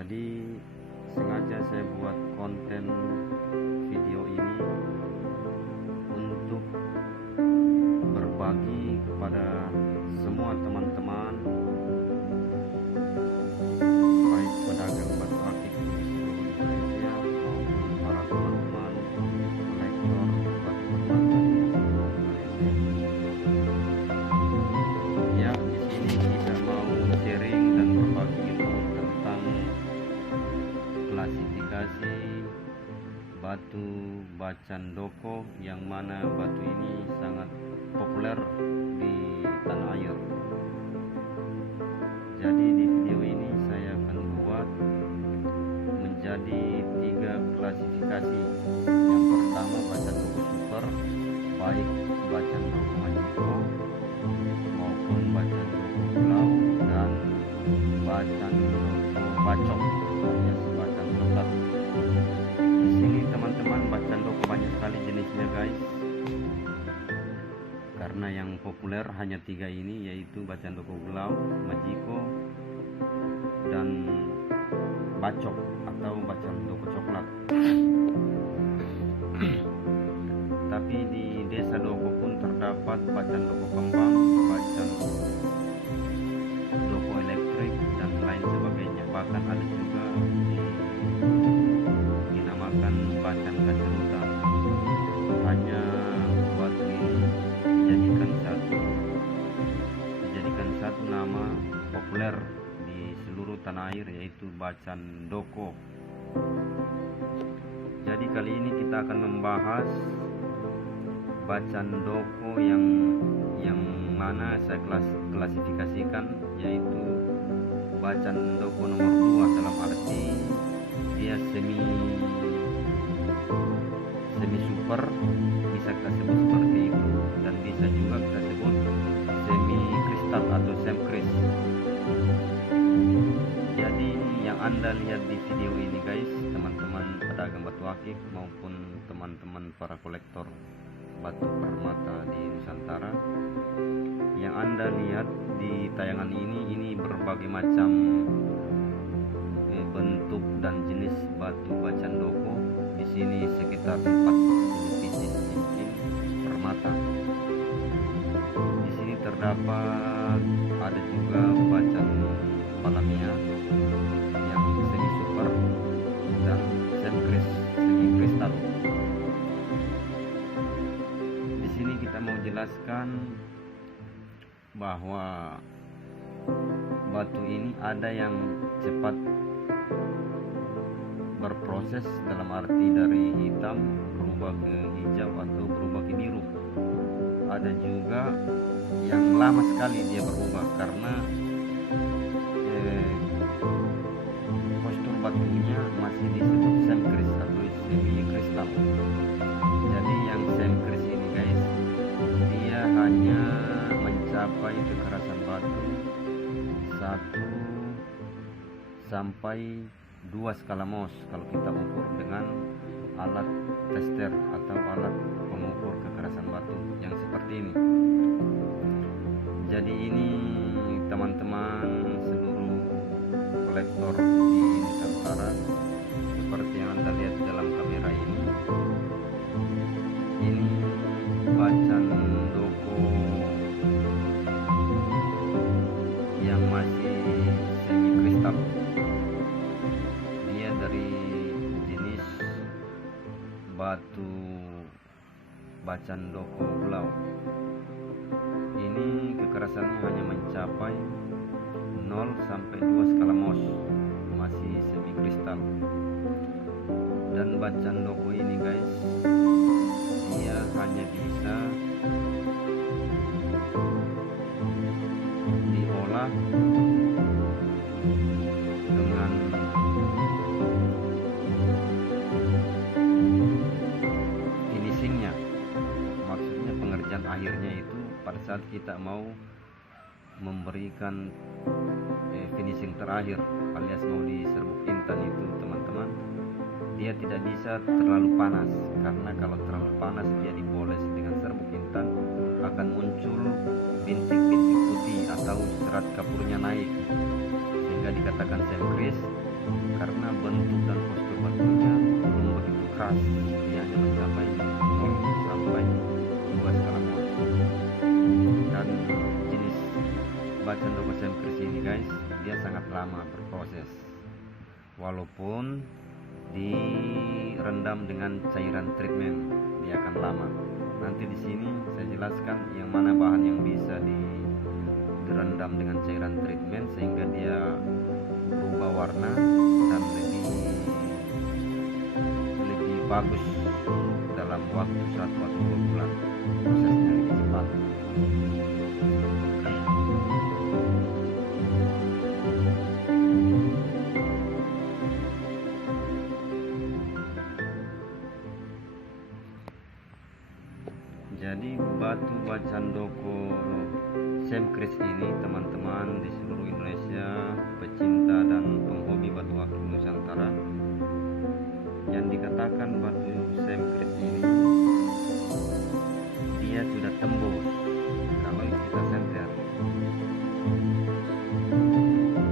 Jadi sengaja saya buat konten video ini untuk berbagi kepada semua teman-teman, baik pedagang batu akik di seluruh Indonesia maupun para teman-teman kolektor batu permata di seluruh Indonesia. Ya, di sini kita mau sharing dan berbagi ilmu tentang klasifikasi batu Bacan Doko, yang mana batu ini sangat populer di tanah air. Jadi di video ini saya akan buat menjadi 3 klasifikasi. Yang pertama Bacan Doko Super, baik Bacan Doko Majiko maupun Bacan Doko Pulau dan Bacan Doko Bacok alias Bacan Coklat. Di sini teman-teman, Bacan Doko banyak sekali jenisnya guys. Karena yang populer hanya 3 ini, yaitu Bacan Doko Pulau, Majiko, dan Bacok atau Bacan Doko Coklat. Tapi di desa Doko pun terdapat Bacan Doko Kembang, Bacan Doko Elektrik, dan lain sebagainya. Bahkan ada juga dinamakan Bacan Kaceruta. Hanya batu ini dijadikan satu nama populer di seluruh tanah air, yaitu Bacan Doko. Jadi kali ini kita akan membahas Bacan Doko yang mana saya klasifikasikan, yaitu Bacan Doko nomor 2, dalam arti dia semi super, bisa kita sebut seperti itu, dan bisa juga kita sebut semi kristal atau semkris. Jadi yang Anda lihat di video ini guys, teman-teman pedagang batu akik maupun teman-teman para kolektor batu permata di Nusantara, yang Anda lihat di tayangan ini berbagai macam bentuk dan jenis batu Bacan Doko. Di sini sekitar 40 pieces cincin permata. Di sini terdapat ada juga Bacan Palamia yang semi super dan semi kristal. Di sini kita mau jelaskan bahwa batu ini ada yang cepat berproses, dalam arti dari hitam berubah ke hijau atau berubah ke biru. Ada juga yang lama sekali dia berubah karena postur batunya masih disebut semkris atau semi kristal. Jadi yang semkris ini guys, dia hanya mencapai kekerasan batu 1 sampai 2 skala Mohs kalau kita ukur dengan alat tester atau alat pengukur kekerasan batu yang seperti ini. Jadi ini teman-teman seluruh kolektor di Nusantara, seperti yang Anda lihat dalam kamera ini Bacan Doko yang masih semi kristal. Dia dari jenis batu Bacan Doko Pulau. Ini kekerasannya hanya mencapai 0 sampai 2 skala Mohs, masih semi kristal. Dan Bacan Doko ini guys, dia hanya bisa diolah dengan finishingnya. Maksudnya pengerjaan akhirnya itu pada saat kita mau memberikan finishing terakhir alias mau diserbuk intan itu teman-teman, dia tidak bisa terlalu panas, karena kalau terlalu panas dia dipoles dengan serbuk intan akan muncul bintik-bintik putih atau serat kapurnya naik, sehingga dikatakan semkris karena bentuk dan postur batunya belum begitu keras, dia hanya mencapai 0 sampai 2 skala Mohs. Dan jenis bacaan doko Semkris ini guys, dia sangat lama berproses walaupun direndam dengan cairan treatment, dia akan lama. Nanti di sini saya jelaskan yang mana bahan yang bisa direndam dengan cairan treatment sehingga dia berubah warna dan lebih bagus dalam waktu 1 atau 2 bulan, prosesnya lebih cepat. Jadi batu bacaan doko Semkris ini teman-teman di seluruh Indonesia, pecinta dan penghobi batu akik Nusantara, yang dikatakan batu Semkris ini dia sudah tembus kalau kita senter.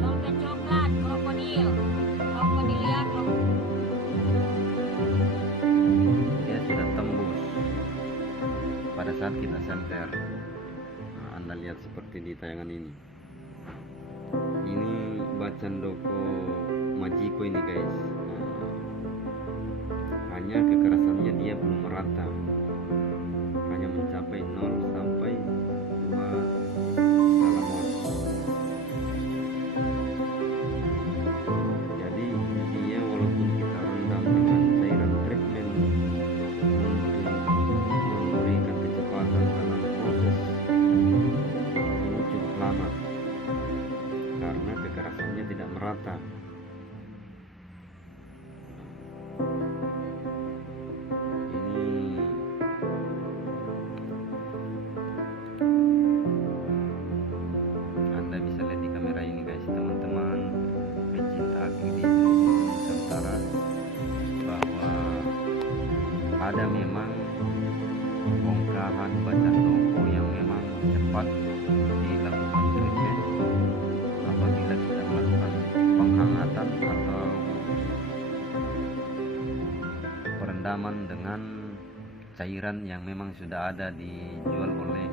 Logat coklat, krokodil ya, Dia sudah tembus pada saat kita senter. Nah, Anda lihat seperti di tayangan ini. Ini bacaan doko Majiko ini guys. Hanya kekerasannya dia belum merata, hanya mencapai 0 sampai 2 skala Mohs. Jadi dia walaupun kita rendam dengan cairan treatment untuk memberikan kecepatan dalam proses, ini cukup lama karena kekerasannya tidak merata. Anda bisa lihat di kamera ini guys, teman-teman pecinta akik di seluruh Nusantara, bahwa ada memang bongkahan bacaan doko yang memang cepat dilakukan treatment apabila kita melakukan penghangatan atau perendaman dengan cairan yang memang sudah ada dijual oleh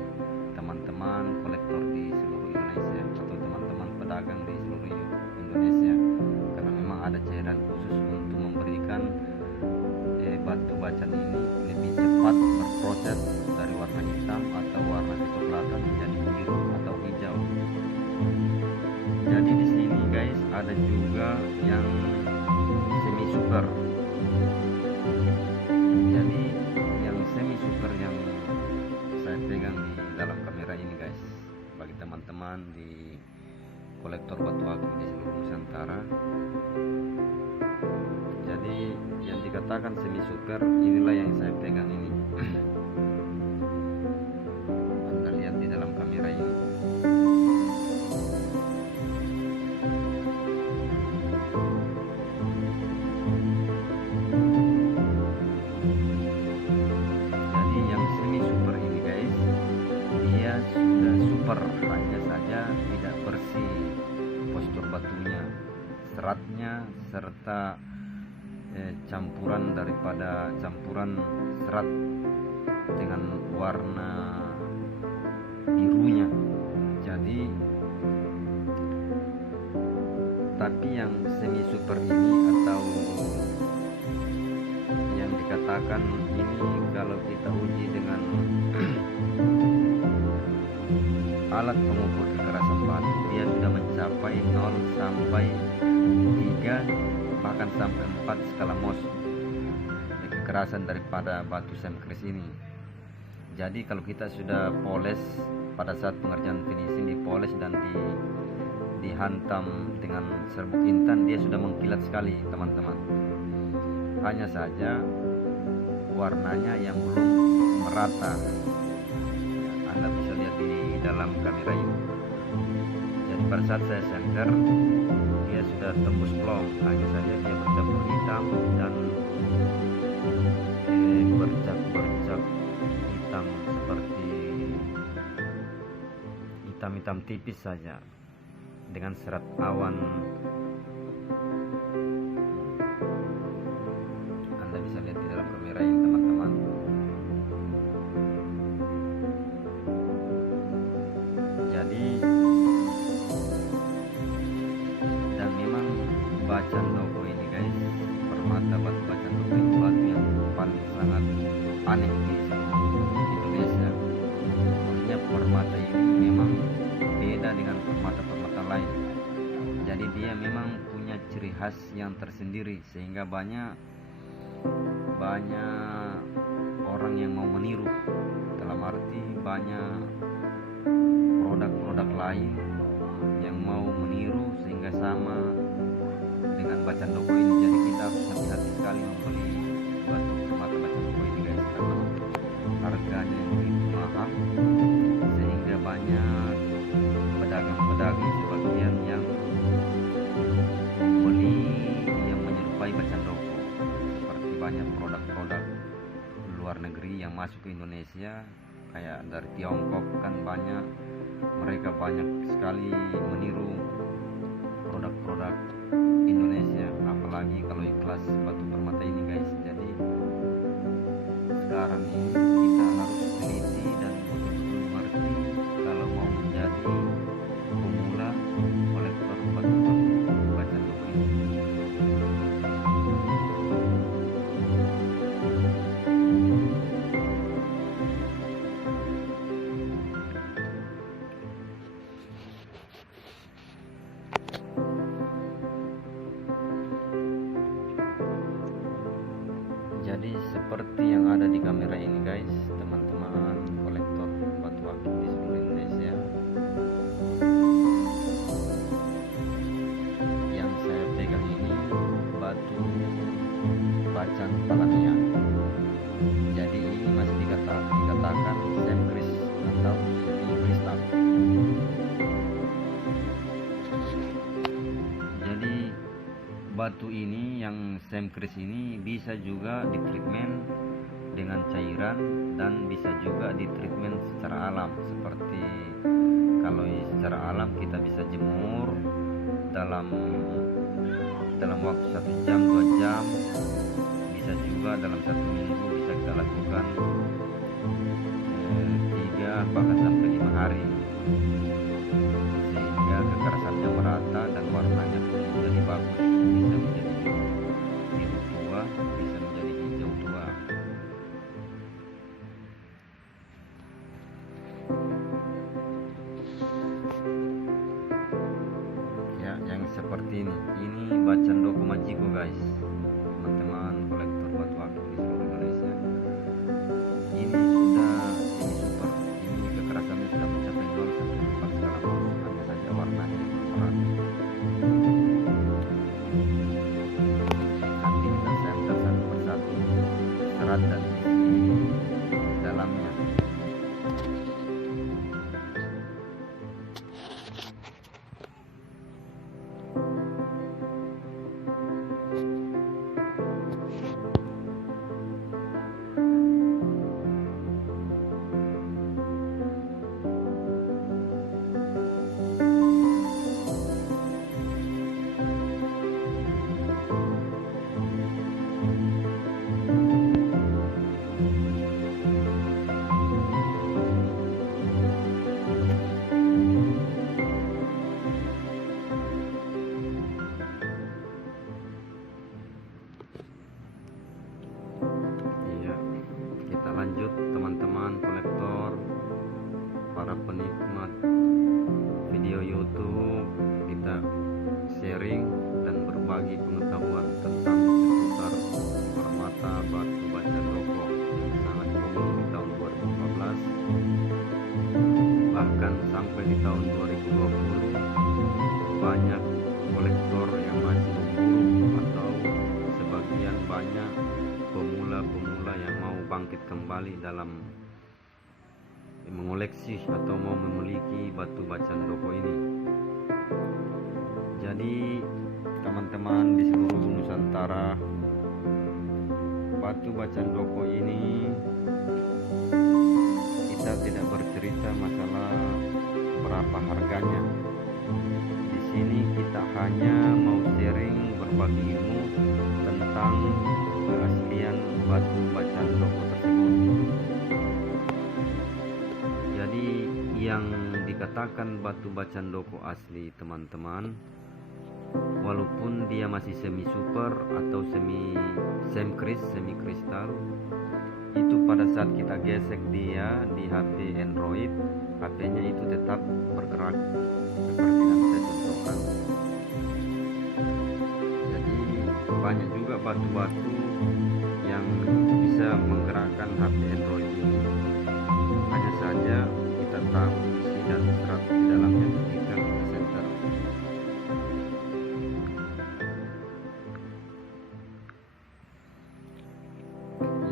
teman-teman kolektor di seluruh Indonesia atau teman-teman pedagang di seluruh Indonesia, karena memang ada cairan khusus untuk memberikan batu bacaan ini lebih cepat berproses dari warna hitam atau warna kecoklatan menjadi biru atau hijau. Jadi di sini guys ada juga yang semi super. Jadi yang semi super yang saya pegang di dalam kamera ini guys, bagi teman-teman di kolektor batu akik di seluruh Nusantara. Jadi yang dikatakan semi super inilah yang saya pegang ini. Anda lihat di dalam kamera ini. Jadi yang semi super ini guys, dia sudah super, hanya saja tidak bersih postur batunya, seratnya serta campuran serat dengan warna birunya. Jadi tapi yang semi super ini atau yang dikatakan ini, kalau kita uji dengan alat pengukur kekerasan batu, dia sudah mencapai 0 sampai 3 bahkan sampai 4 skala Mohs kekerasan daripada batu Semkris ini. Jadi kalau kita sudah poles, pada saat pengerjaan finishing dipoles dan dihantam dengan serbuk intan, dia sudah mengkilat sekali teman-teman. Hanya saja warnanya yang belum merata. Anda bisa lihat di dalam kamera ini. Jadi pada saat saya senter, dia sudah tembus plong, hanya saja dia bercampur hitam dan bercak hitam seperti hitam-hitam tipis saja dengan serat awan Jadi dan memang Bacan Doko ini guys, permata batu Bacan Doko itu batu yang paling sangat aneh di Indonesia. Maksudnya permata ini memang beda dengan permata-permata lain. Jadi dia memang punya ciri khas yang tersendiri, sehingga banyak orang yang mau meniru. Dalam arti banyak produk-produk lain yang mau meniru sehingga sama dengan Bacan Doko ini. Jadi kita harus hati-hati sekali membeli batu permata Bacan Doko ini guys, karena harganya yang begitu mahal, sehingga banyak pedagang-pedagang sebagian yang membeli yang menyerupai Bacan Doko. Seperti banyak produk-produk luar negeri yang masuk ke Indonesia, kayak dari Tiongkok kan banyak, mereka banyak sekali meniru produk-produk Indonesia, apalagi kalau kelas batu permata ini guys. Jadi sekarang ini kita harus teliti dan betul-betul mengerti kalau mau menjadi pemula kolektor batu Bacan Doko ini. Jadi seperti yang ada di kamera ini guys, teman-teman kolektor batu akik di seluruh Indonesia, yang saya pegang ini batu Bacan Palamia. Jadi ini masih dikatakan semkris atau semi kristal. Jadi batu ini yang semkris ini bisa juga ditreatment dengan cairan dan bisa juga ditreatment secara alam. Seperti kalau secara alam kita bisa jemur dalam waktu 1 jam 2 jam, bisa juga dalam 1 minggu bisa kita lakukan 3 bahkan sampai 5 hari, sehingga kekerasannya merata dan warnanya pun menjadi bagus, bisa menjadi biru tua, bisa menjadi hijau tua. Ya, yang seperti ini Bacan Doko Majiko guys, teman-teman kolektor batu akik di seluruh Indonesia. Ini super, ini kekerasannya sudah mencapai 0 sampai 4 skala Mohs, hanya saja warnanya merata. Nanti kita sampel satu persatu serat dan isi dalamnya. Lanjut teman-teman kolektor, para penikmat video YouTube, kita sharing dan berbagi pengetahuan tentang seputar permata batu Bacan Doko yang sangat booming di tahun 2014, bahkan sampai di tahun 2020 banyak kolektor yang masih memburu, atau sebagian banyak pemula-pemula yang mau bangkit kembali dalam mengoleksi atau mau memiliki batu Bacan Doko ini. Jadi teman-teman di seluruh Nusantara, batu Bacan Doko ini kita tidak bercerita masalah berapa harganya. Di sini kita hanya mau sharing, berbagi ilmu tentang keaslian batu Bacan Doko tersebut. Jadi yang di dikatakan batu bacandoko asli teman-teman, walaupun dia masih semi super atau semi kristal, itu pada saat kita gesek dia di HP Android, HP-nya itu tetap bergerak seperti yang saya contohkan. Jadi banyak juga batu-batu yang bisa menggerakkan HP Android ini. Hanya saja kita tahu isi dan serat di dalamnya ketika kita center.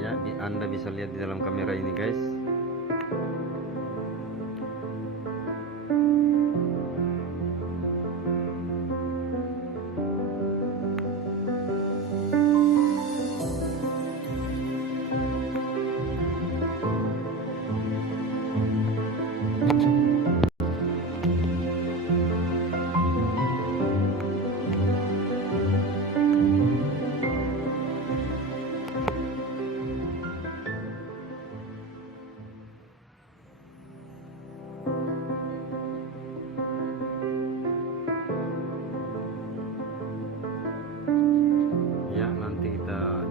Ya, Anda bisa lihat di dalam kamera ini guys.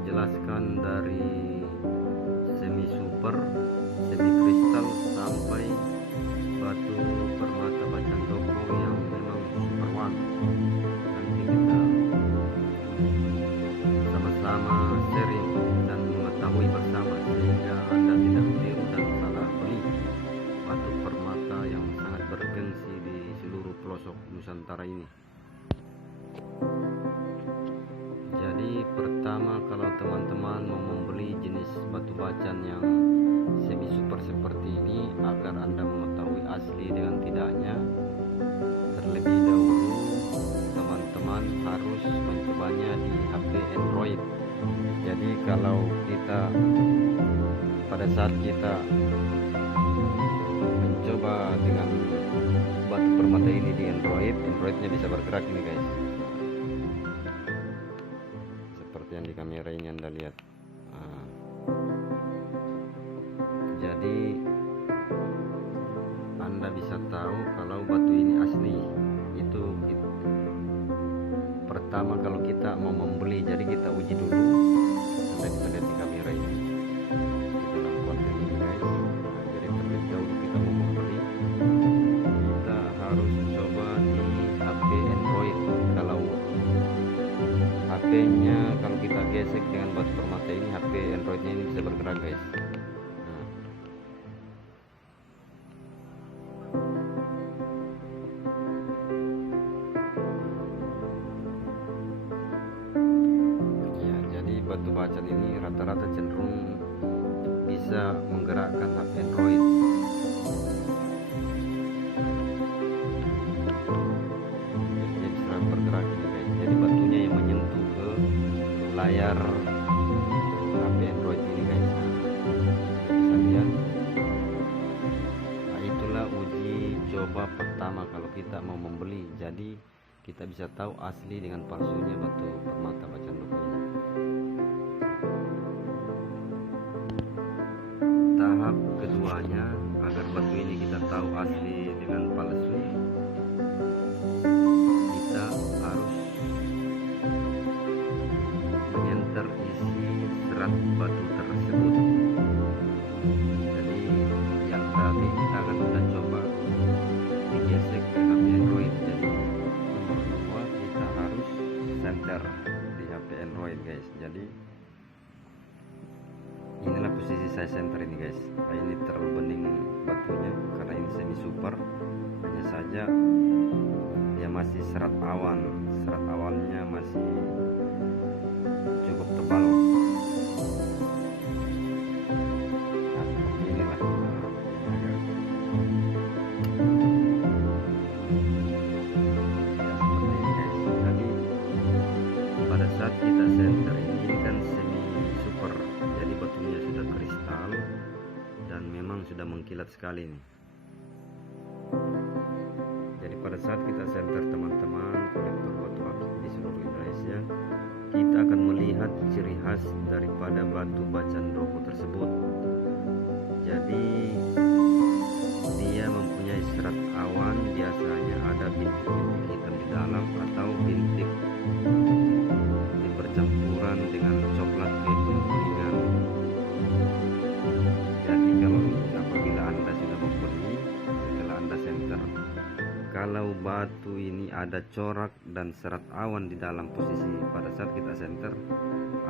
Jelaskan dari semi super, semi kristal sampai batu permata bacandoko yang memang super one. Nanti kita sama-sama sharing dan mengetahui bersama sehingga Anda tidak keliru dan salah beli batu permata yang sangat bergengsi di seluruh pelosok Nusantara ini. Jadi pertama, kalau teman-teman mau membeli jenis batu bacan yang semi super seperti ini, agar Anda mengetahui asli dengan tidaknya, terlebih dahulu teman-teman harus mencobanya di HP Android. Jadi kalau kita pada saat kita mencoba dengan batu permata ini di Androidnya bisa bergerak ini guys. Yang di kamera ini Anda lihat. Jadi Anda bisa tahu kalau batu ini asli. Itu pertama kalau kita mau membeli, jadi kita uji dulu. Anda bisa lihat di kamera ini di dalam konten ini guys. Jadi terlebih dahulu kita mau membeli, kita harus coba di HP Android. Kalau HP-nya kalau kita gesek dengan batu permata ini, HP Androidnya ini bisa bergerak guys. Ya, jadi batu bacan ini rata-rata cenderung bisa menggerakkan HP Android. Jadi bisa bergerak ini guys. Jadi batunya yang menyentuh layar HP Android ini guys. Bisa lihat. Nah, itulah uji coba pertama kalau kita mau membeli. Jadi kita bisa tahu asli dengan palsunya batu permata bacandoko ini. Tahap keduanya, agar batu ini kita tahu asli dengan palsu, kita harus terisi serat batu tersebut. Jadi yang tadi kita akan sudah coba digesek ke HP Android. Jadi nomor 2 kita harus center di HP Android guys. Jadi inilah posisi saya center ini guys. Nah, ini terlalu bening batunya karena ini semi super. Hanya saja dia masih serat awan. Serat awannya masih cukup tebal. Nah, seperti inilah. Ya, seperti ini guys. Jadi pada saat kita center ini kan semi super, jadi batunya sudah kristal dan memang sudah mengkilat sekali nih. Jadi pada saat kita center teman-teman kolektor batu akik di seluruh Indonesia, kita akan melihat ciri khas daripada batu bacandoko tersebut. Jadi dia mempunyai serat awan biasanya ada bintik-bintik hitam di dalam atau bintik bercampuran dengan coklat kekuning-kuningan. Jadi kalau apabila Anda sudah mempunyai setelah Anda senter, kalau batu ini ada corak dan serat awan di dalam posisi pada saat kita senter,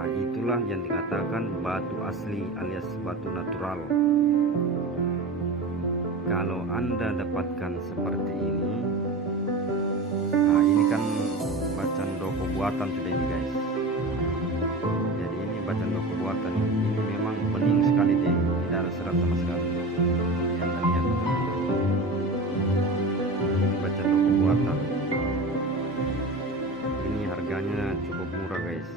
itulah yang dikatakan batu asli alias batu natural. Kalau Anda dapatkan seperti ini, ini kan bacaan doko buatan sudah ini guys. Jadi ini bacaan doko buatan, ini memang bening sekali deh, tidak ada serat sama sekali. Yang kalian ini bacaan doko buatan. Ini harganya cukup murah guys.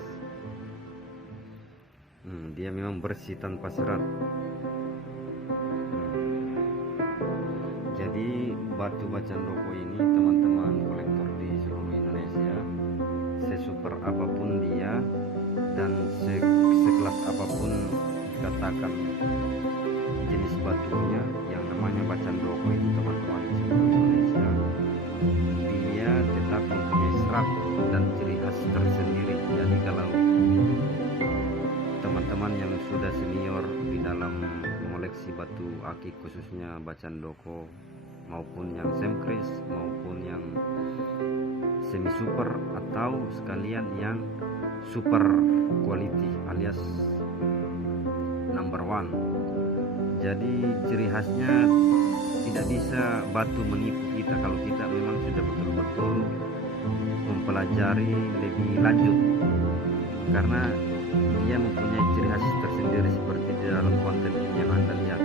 Dia memang bersih tanpa serat. Jadi batu bacaan doko ini teman-teman kolektor di seluruh Indonesia, sesuper apapun dia dan sekelas apapun dikatakan jenis batunya, yang namanya bacaan doko itu teman-teman di seluruh Indonesia, dia tetap mempunyai serat dan ciri khas tersendiri. Jadi kalau teman-teman yang sudah senior di dalam mengoleksi batu akik khususnya bacaan doko maupun yang semkris maupun yang semi super atau sekalian yang super quality alias number one, jadi ciri khasnya tidak bisa batu menipu kita kalau kita memang sudah betul-betul mempelajari lebih lanjut, karena dia mempunyai ciri khas tersendiri seperti di dalam konten ini yang Anda lihat.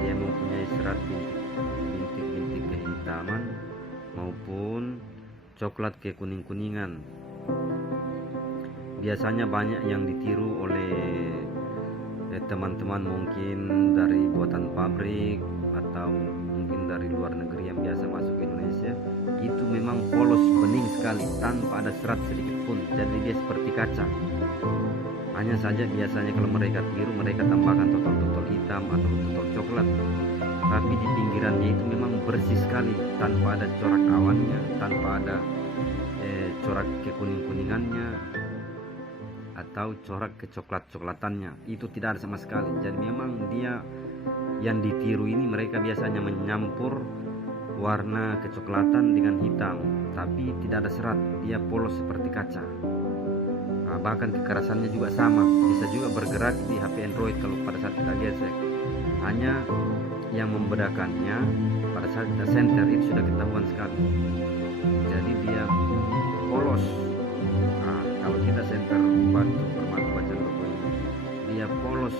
Dia mempunyai serat bintik-bintik kehitaman maupun coklat kekuning-kuningan. Biasanya banyak yang ditiru oleh teman-teman mungkin dari buatan pabrik atau mungkin dari luar negeri yang biasa masuk ke Indonesia. Itu memang polos bening sekali tanpa ada serat sedikit pun, jadi dia seperti kaca. Hanya saja biasanya kalau mereka tiru, mereka tambahkan totol-totol hitam atau totol coklat, tapi di pinggirannya itu memang bersih sekali tanpa ada corak awannya, tanpa ada corak kekuning-kuningannya atau corak kecoklat-coklatannya, itu tidak ada sama sekali. Jadi memang dia yang ditiru ini mereka biasanya menyampur warna kecoklatan dengan hitam, tapi tidak ada serat, dia polos seperti kaca. Bahkan kekerasannya juga sama, bisa juga bergerak di HP Android kalau pada saat kita gesek. Hanya yang membedakannya pada saat kita senter itu sudah ketahuan sekali. Jadi dia polos. Kalau kita senter batu permata bacaan doko ini, dia polos,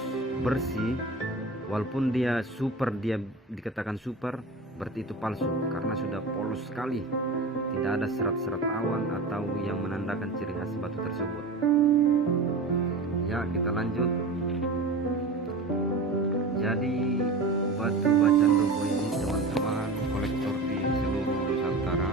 bersih. Walaupun dia super, dia dikatakan super, berarti itu palsu karena sudah polos sekali. Tidak ada serat-serat awan atau yang menandakan ciri khas batu tersebut. Ya, kita lanjut. Jadi batu bacaan doko ini teman-teman kolektor di seluruh Nusantara,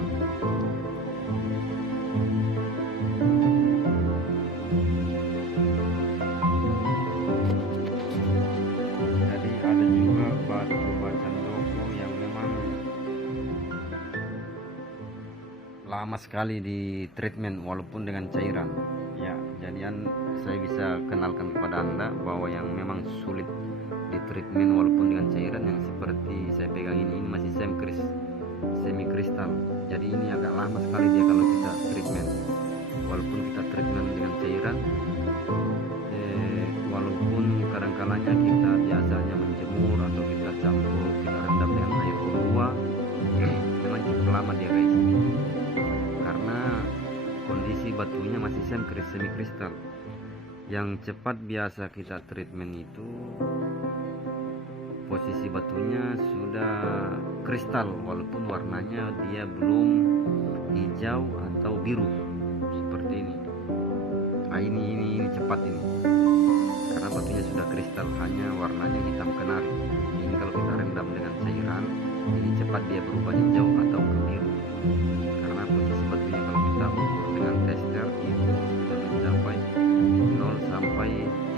jadi ada juga batu bacaan doko yang memang lama sekali di treatment walaupun dengan cairan. Ya, jadian saya bisa kenalkan kepada Anda bahwa yang memang sulit di treatment walaupun dengan cairan yang seperti saya pegang ini masih semi kristal. Jadi ini agak lama sekali dia kalau kita treatment. Walaupun kita treatment dengan cairan, walaupun kadang-kalanya kita biasanya menjemur atau kita campur, kita rendam dengan air buah, memang cukup lama dia guys. Karena kondisi batunya masih semi kristal. Yang cepat biasa kita treatment itu posisi batunya sudah kristal walaupun warnanya dia belum hijau atau biru seperti ini. Ini cepat ini karena batunya sudah kristal, hanya warnanya hitam kenari. Ini kalau kita rendam dengan cairan, ini cepat dia berubah hijau atau ke biru karena posisi batunya kalau kita ukur dengan tester itu sudah mencapai 0 sampai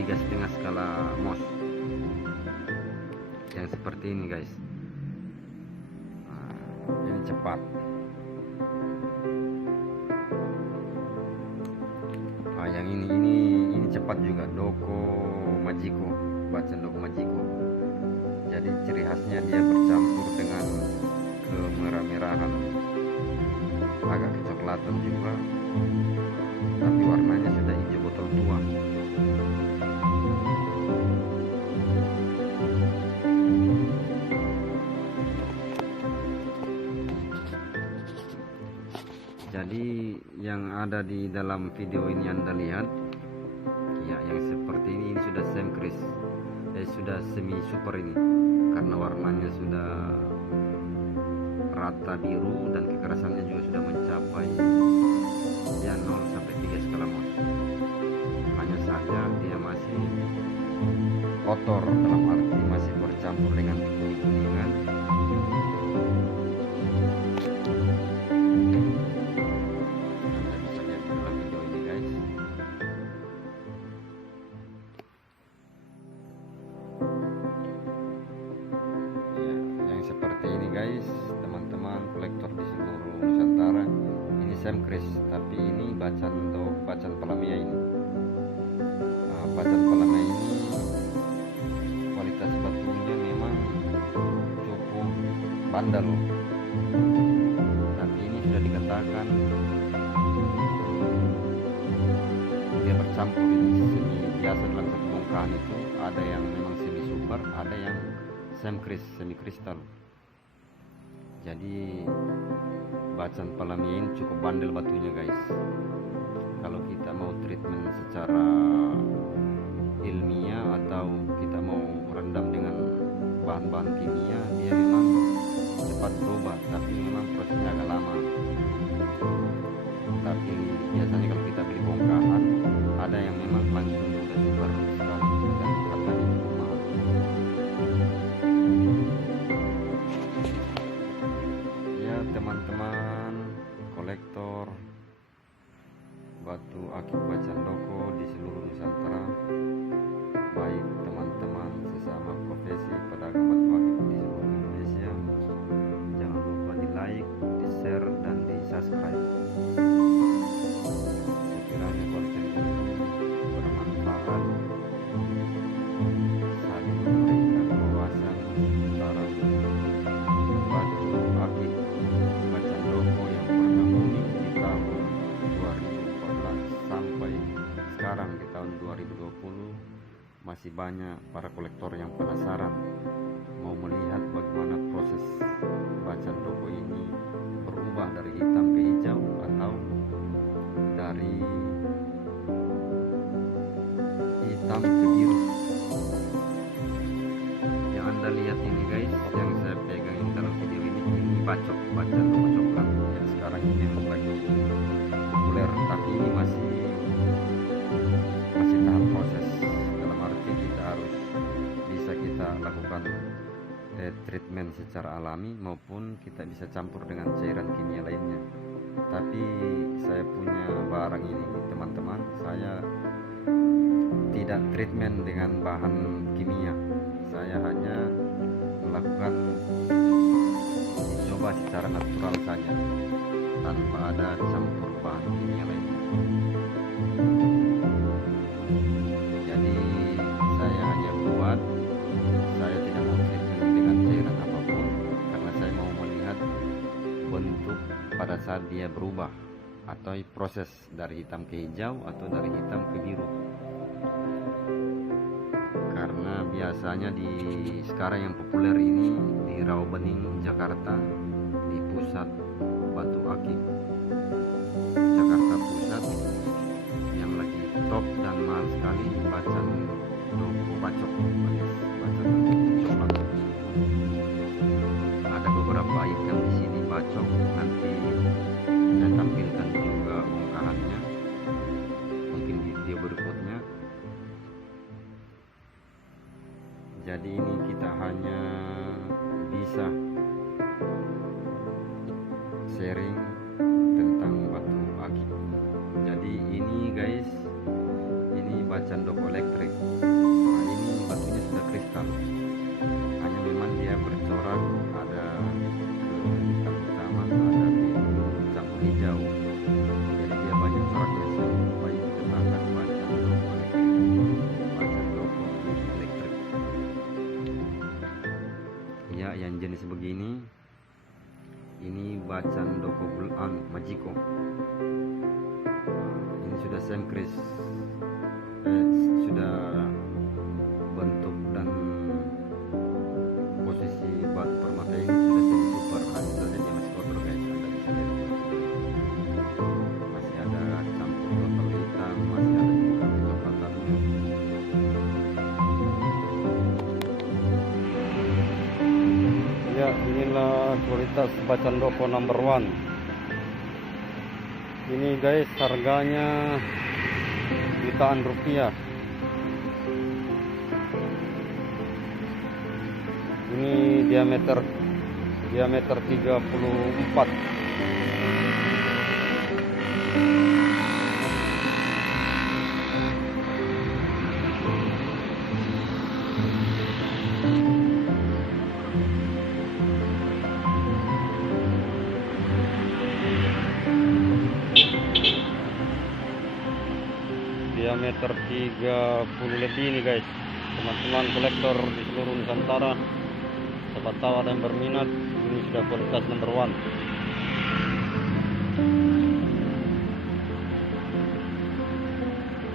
3,5 skala Mohs yang seperti ini guys. cepat. Nah, yang ini cepat juga, Doko Majiko, bacaan Doko Majiko. Jadi ciri khasnya dia bercampur dengan kemerah-merahan, agak kecoklatan juga, tapi warnanya sudah hijau botol tua. Jadi yang ada di dalam video ini Anda lihat ya, yang seperti ini sudah sudah semi super ini, karena warnanya sudah rata biru dan kekerasannya juga sudah mencapai ya 0 sampai 3 skala Mohs. Hanya saja dia masih kotor, dalam arti masih bercampur dengan kuning-kuningan. Anda bisa lihat di dalam video ini guys. Ya, yang seperti ini guys, teman-teman kolektor di seluruh Nusantara, ini Semkris, tapi ini bacaan Palamia ini. Nah, bacaan Palamia ini kualitas batunya memang cukup bandel, tapi ini sudah dikatakan dia bercampur, ini semi biasa. Dalam satu bongkahan itu ada yang memang semi super, ada yang semi kristal. Jadi bacaan Palamia ini cukup bandel batunya guys. Kalau kita mau treatment secara ilmiah atau kita mau rendam dengan bahan-bahan kimia, dia memang cepat berubah, tapi memang prosesnya agak lama. Tapi biasanya kalau kita beli bongkahan, ada yang memang langsung sudah super sekali dan harganya cukup mahal. Ya teman-teman kolektor batu akik bacaan Doko di seluruh Nusantara, baik teman-teman sesama profesi pedagang batu akik di seluruh Indonesia, jangan lupa di like, di share, dan di subscribe. Sekiranya konten ini bermanfaat, saling memberikan wawasan seputar batu akik bacaan Doko yang pernah booming di tahun 2014 sampai sekarang di tahun 2020. Masih banyak para kolektor yang penasaran mau melihat bagaimana proses bacaan Doko ini berubah dari hitam ke hijau atau dari hitam ke biru. Yang Anda lihat ini guys, yang saya pegang ini dalam video ini bacok, bacaan Doko coklat yang sekarang ini lagi populer, tapi ini masih tahap proses. Dalam arti kita harus bisa kita lakukan treatment secara alami, maupun kita bisa campur dengan cairan kimia lainnya. Tapi saya punya barang ini teman-teman, saya tidak treatment dengan bahan kimia, saya hanya melakukan uji coba secara natural saja, tanpa ada campur bahan kimia lainnya. Jadi saya hanya buat, saya tidak mau treatment dengan cairan apapun, karena saya mau melihat bentuk pada saat dia berubah, atau proses dari hitam ke hijau atau dari hitam ke biru. Karena biasanya di sekarang yang populer ini di Rawabening, Jakarta, di pusat batu akik Jakarta Pusat, yang lagi top dan mahal sekali bacaan Doko bacok alias bacaan coklat. Ada beberapa item di sini bacok, nanti saya tampilkan juga bongkahannya mungkin di video berikutnya. Jadi ini kita hanya bisa sharing tentang batu akik. Jadi ini guys, ini bacaan Doko elektrik. Nah, ini batunya sudah kristal, hanya memang dia bercorak, ada ke hitam utama Bacan Doko Bulan Majiko. Ini sudah sengkris, sudah bentuk dan posisi batu permata ini sudah jadi super. Hanya saja dia masih kotor guys, Anda bisa lihat masih ada campur total hitam, masih ada juga kecoklatan. Ya, inilah kualitas Bacan Doko number 1. Ini guys, harganya jutaan rupiah. Ini diameter 34. Diameter 30 lebih ini guys, teman-teman kolektor di seluruh Nusantara. Siapa tahu ada yang berminat, ini sudah kualitas number 1.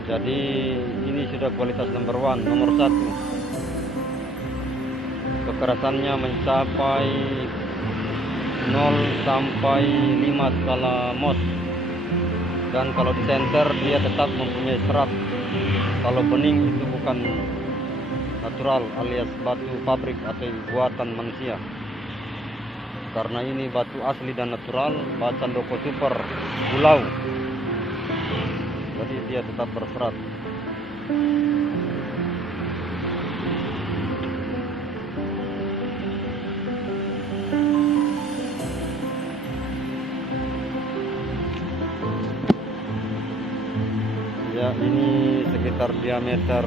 Jadi ini sudah kualitas number 1, nomor 1. Kekerasannya mencapai 0 sampai 5 skala Mohs. Dan kalau di senter dia tetap mempunyai serat. Kalau bening itu bukan natural alias batu pabrik atau buatan manusia. Karena ini batu asli dan natural, Bacan Doko Super Pulau. Jadi dia tetap berserat. Ya, ini sekitar diameter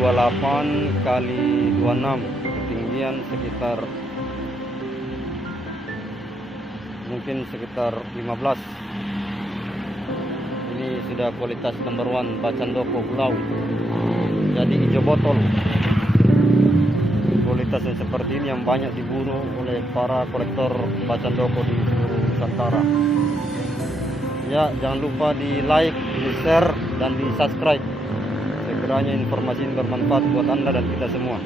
28 kali 26, ketinggian sekitar mungkin sekitar 15. Ini sudah kualitas number 1 Bacan Doko Pulau. Jadi hijau botol. Kualitas yang seperti ini yang banyak diburu oleh para kolektor Bacan Doko di seluruh Nusantara. Ya, jangan lupa di like, di share, dan di subscribe. Sekiranya informasi ini bermanfaat buat Anda dan kita semua.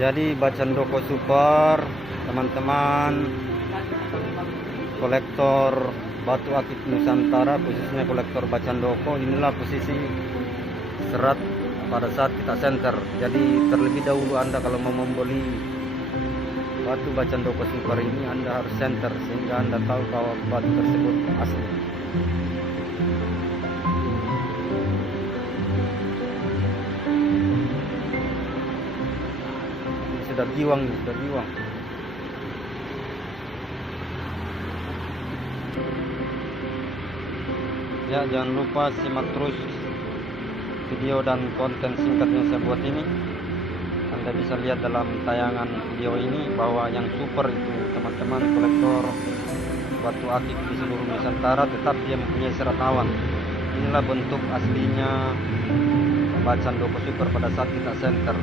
Jadi Bacan Doko Super, teman-teman kolektor batu akik Nusantara, khususnya kolektor Bacan Doko, inilah posisi serat pada saat kita senter. Jadi terlebih dahulu Anda kalau mau membeli batu Bacan Doko Super ini, Anda harus senter sehingga Anda tahu bahwa batu tersebut asli. Ini sudah giwang, sudah giwang. Ya, jangan lupa simak terus video dan konten singkat yang saya buat ini. Anda bisa lihat dalam tayangan video ini bahwa yang super itu teman-teman kolektor batu akik di seluruh Nusantara tetap dia mempunyai serat awan. Inilah bentuk aslinya Bacan Doko Super pada saat kita senter.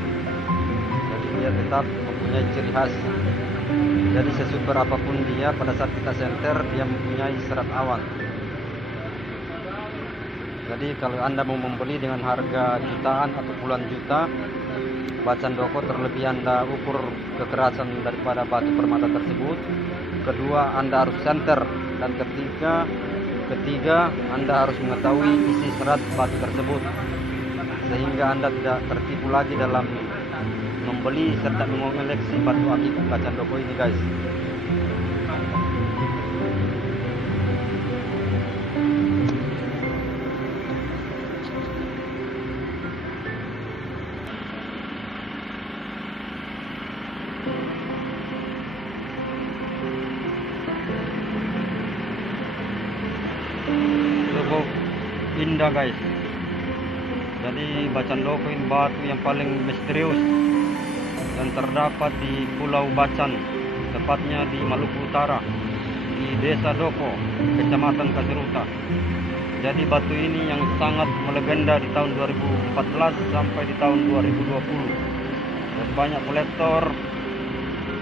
Jadi dia tetap mempunyai ciri khas. Jadi sesuper apapun dia pada saat kita senter dia mempunyai serat awan. Jadi kalau Anda mau membeli dengan harga jutaan atau puluhan juta Bacan Doko, terlebih Anda ukur kekerasan daripada batu permata tersebut. Kedua, Anda harus senter. Dan ketiga Anda harus mengetahui isi serat batu tersebut, sehingga Anda tidak tertipu lagi dalam membeli serta mengoleksi batu akik Bacan Doko ini guys. Cukup indah guys. Jadi Bacan Doko ini batu yang paling misterius dan terdapat di Pulau Bacan, tepatnya di Maluku Utara, di di Desa Doko, Kecamatan Kasiruta. Jadi batu ini yang sangat melegenda di tahun 2014 sampai di tahun 2020. Dan banyak kolektor,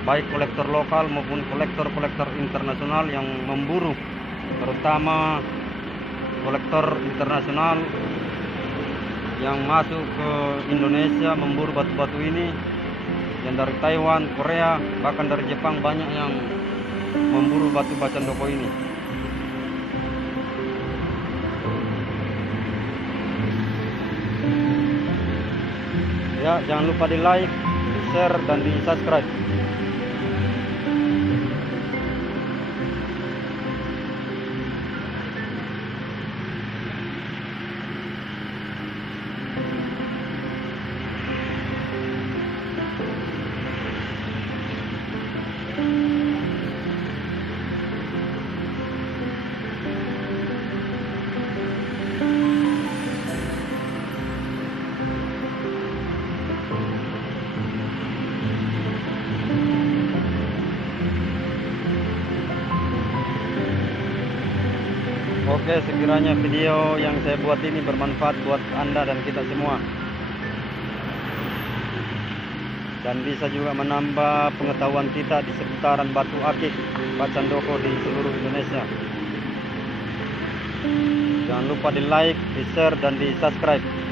baik kolektor lokal maupun kolektor internasional yang memburu, terutama kolektor internasional yang masuk ke Indonesia memburu batu-batu ini, yang dari Taiwan, Korea, bahkan dari Jepang banyak yang memburu batu Bacan Doko ini. Ya, jangan lupa di like, di share, dan di subscribe. Oke, sekiranya video yang saya buat ini bermanfaat buat Anda dan kita semua, dan bisa juga menambah pengetahuan kita di seputaran batu akik Bacan Doko di seluruh Indonesia. Jangan lupa di like, di share, dan di subscribe.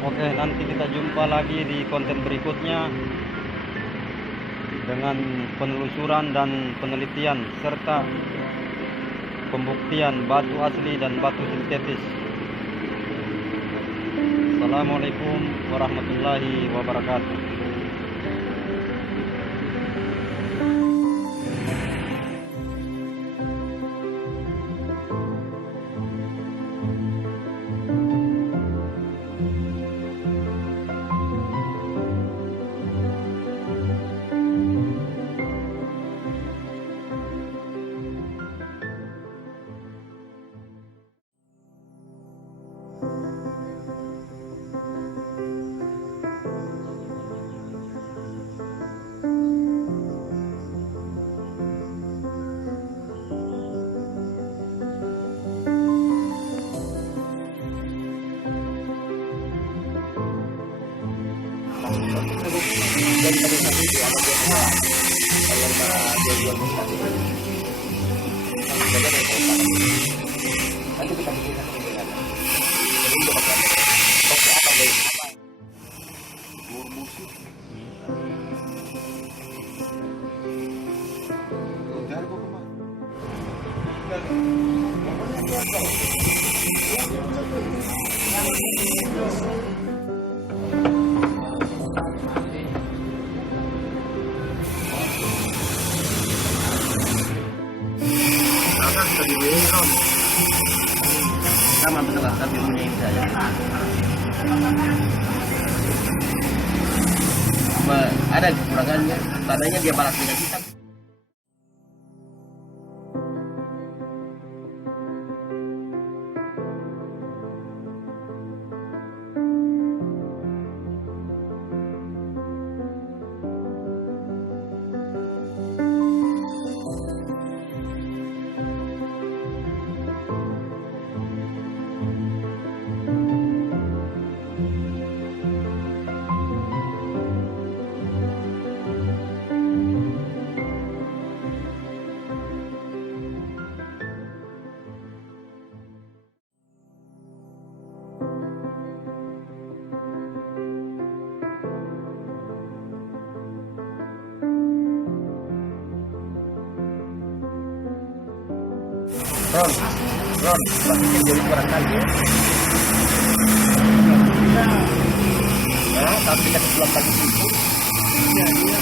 Oke, nanti kita jumpa lagi di konten berikutnya dengan penelusuran dan penelitian serta pembuktian batu asli dan batu sintetis. Assalamualaikum warahmatullahi wabarakatuh. Sama betul tapi punya saya. Ada kekurangannya, tandanya dia balas dengan kita. Ron, pastinya jadi kurang kali ya. Nah, tapi kita pulang pagi itu. Iya.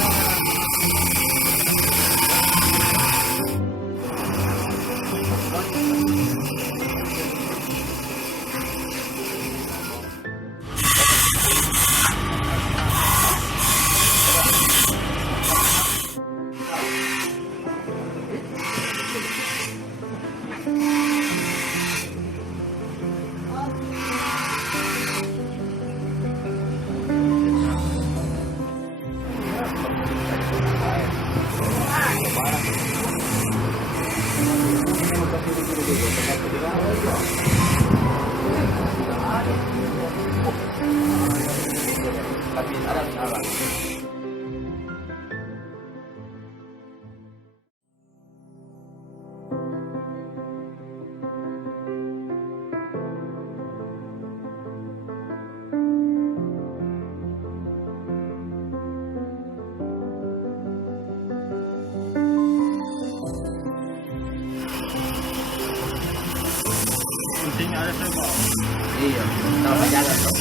Tapi ada salah. Penting ada sebab. Iya, kalau jalan tuh.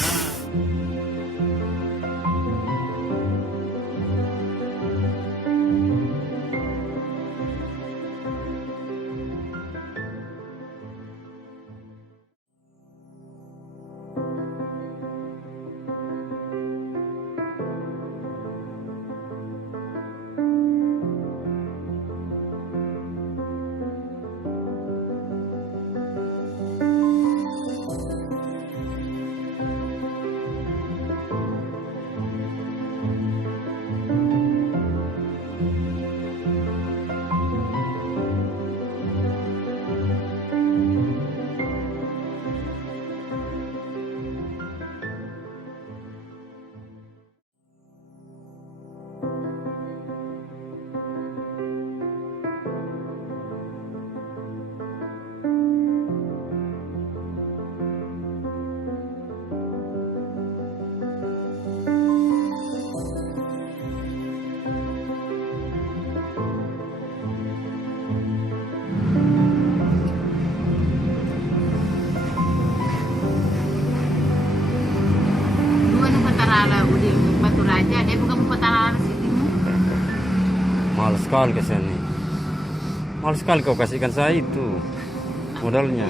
Dia bukan Pataraja sini. Mahal sekali ke sini. Mahal sekali kau kasihkan saya itu modalnya.